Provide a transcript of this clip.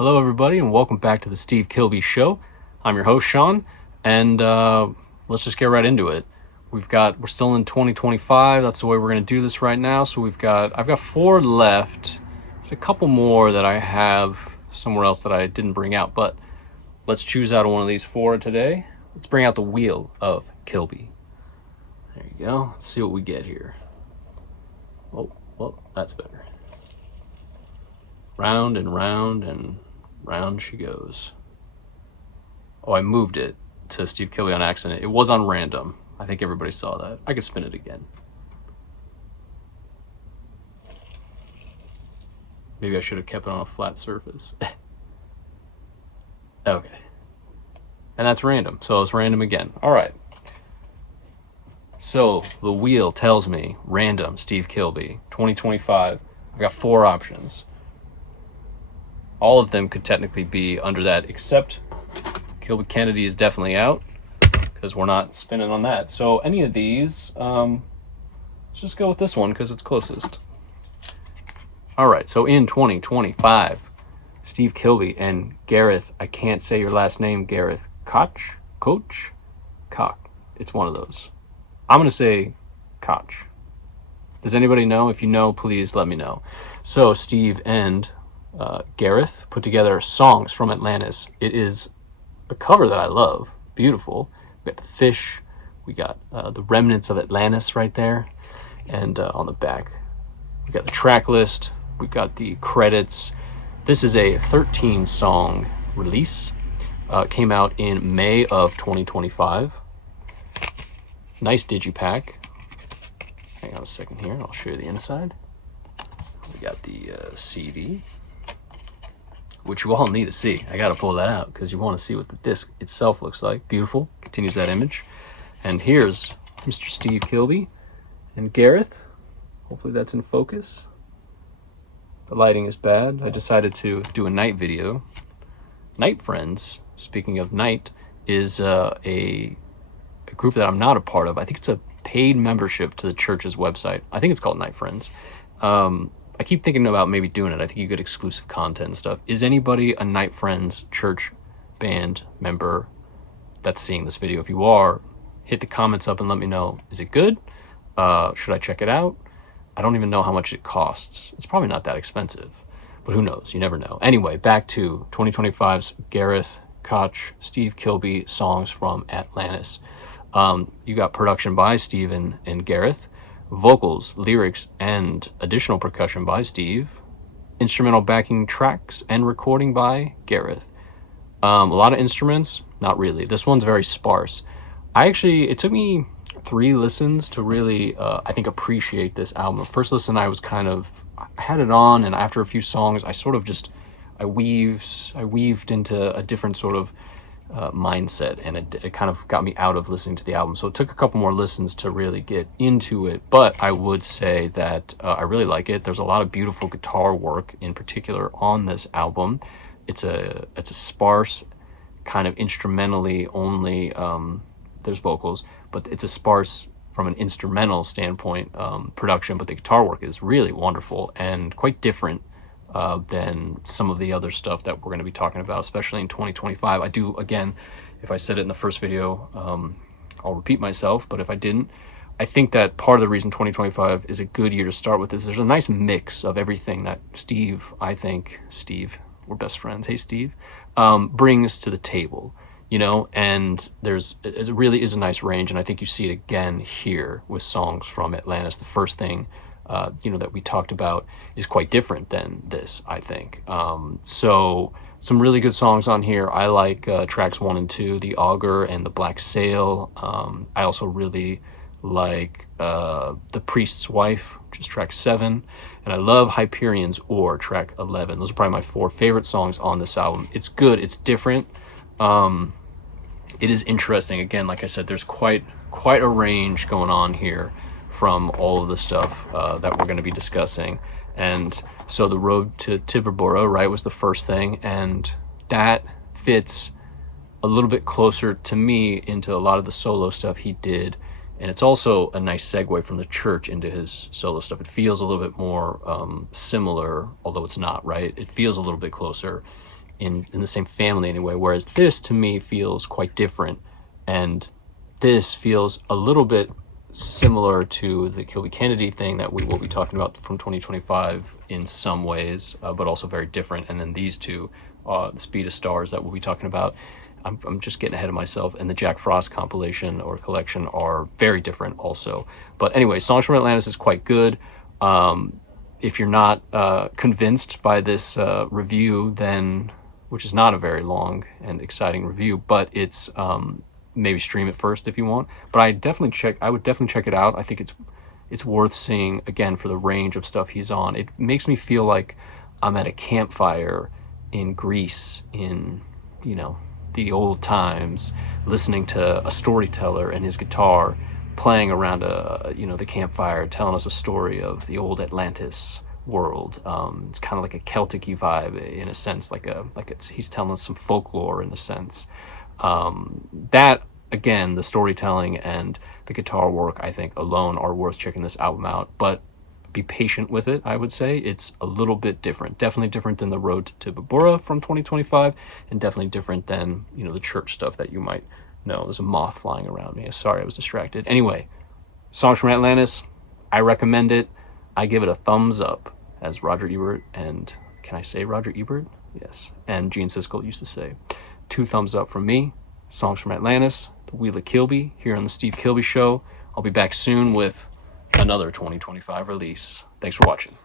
Hello, everybody, and welcome back to the Steve Kilbey Show. I'm your host, Sean, and let's just get right into it. We're still in 2025. That's the way we're going to do this right now. So I've got 4 left. There's a couple more that I have somewhere else that I didn't bring out, but let's choose out of one of these 4 today. Let's bring out the Wheel of Kilbey. There you go. Let's see what we get here. Oh, well, that's better. Round and round and round she goes. Oh, I moved it to Steve Kilbey on accident. It was on random. I think everybody saw that. I could spin it again. Maybe I should have kept it on a flat surface. Okay. And that's random. So it's random again. All right. So the wheel tells me random Steve Kilbey 2025. I've got 4 options. All of them could technically be under that, except Kilbey Kennedy is definitely out because we're not spinning on that. So any of these, let's just go with this one because it's closest. All right, so in 2025, Steve Kilbey and Gareth, I can't say your last name, Gareth Koch? It's one of those. I'm going to say Koch. Does anybody know? If you know, please let me know. So Steve and Gareth put together Songs from Atlantis. It is a cover that I love. Beautiful. We got the fish. We got the remnants of Atlantis right there. And on the back, we got the track list. We got the credits. This is a 13-song release. Came out in May of 2025. Nice digipack. Hang on a second here. I'll show you the inside. We got the CD, which you all need to see. I gotta pull that out because you want to see what the disc itself looks like. Beautiful. Continues that image. And here's Mr. Steve Kilbey and Gareth. Hopefully that's in focus. The lighting is bad. I decided to do a night video. Night Friends, speaking of night, is a group that I'm not a part of. I think it's a paid membership to the church's website. I think it's called Night Friends. I keep thinking about maybe doing it. I think you get exclusive content and stuff. Is anybody a Night Friends church band member that's seeing this video? If you are, hit the comments up and let me know. Is it good? Should I check it out? I don't even know how much it costs. It's probably not that expensive, but who knows? You never know. Anyway, back to 2025's Gareth Koch, Steve Kilbey, Songs from Atlantis. You got production by Steve and Gareth. Vocals, lyrics, and additional percussion by Steve. Instrumental backing tracks and recording by Gareth. A lot of instruments, not really. This one's very sparse. It took me 3 listens to really, I think, appreciate this album. The first listen, I had it on, and after a few songs, I weaved into a different sort of mindset, and it kind of got me out of listening to the album. So it took a couple more listens to really get into it, but I would say that I really like it. There's a lot of beautiful guitar work in particular on this album. It's a sparse kind of instrumentally only, there's vocals, but it's a sparse from an instrumental standpoint production, but the guitar work is really wonderful and quite different than some of the other stuff that we're going to be talking about, especially in 2025. I do, again, if I said it in the first video, I'll repeat myself, but if I didn't, I think that part of the reason 2025 is a good year to start with is there's a nice mix of everything that Steve, we're best friends, hey Steve, brings to the table, and it really is a nice range, and I think you see it again here with Songs from Atlantis. The first thing that we talked about is quite different than this, I think. So some really good songs on here. I like tracks 1 and 2, The Augur and The Black Sail. I also really like The Priest's Wife, which is track 7. And I love Hyperion's Oar, track 11. Those are probably my 4 favorite songs on this album. It's good. It's different. It is interesting. Again, like I said, there's quite a range going on here from all of the stuff that we're going to be discussing. And so The Road to Tiburbura, right, was the first thing, and that fits a little bit closer to me into a lot of the solo stuff he did, and it's also a nice segue from the church into his solo stuff. It feels a little bit more similar, although it's not, right? It feels a little bit closer, in the same family anyway, whereas this to me feels quite different, and this feels a little bit similar to the Kilbey Kennedy thing that we will be talking about from 2025 in some ways, but also very different. And then these two, the Speed of Stars that we'll be talking about, I'm just getting ahead of myself, and the Jack Frost compilation or collection are very different also. But anyway, Songs from Atlantis is quite good. If you're not convinced by this review, then, which is not a very long and exciting review, but it's maybe stream it first if you want. But I would definitely check it out. I think it's worth seeing, again, for the range of stuff he's on. It makes me feel like I'm at a campfire in Greece in, you know, the old times, listening to a storyteller and his guitar playing around the campfire, telling us a story of the old Atlantis world. It's kind of like a Celtic-y vibe in a sense, he's telling us some folklore in a sense. That, again, the storytelling and the guitar work, I think alone are worth checking this album out, but be patient with it. I would say it's a little bit different, definitely different than the Road to Babura from 2025, and definitely different than, you know, the church stuff that you might know. There's a moth flying around me. Sorry, I was distracted. Anyway, Songs from Atlantis, I recommend it. I give it a thumbs up, as Roger Ebert, and can I say Roger Ebert? Yes, and Gene Siskel used to say. 2 thumbs up from me. Songs from Atlantis, the Wheel of Kilbey, here on the Steve Kilbey Show. I'll be back soon with another 2025 release. Thanks for watching.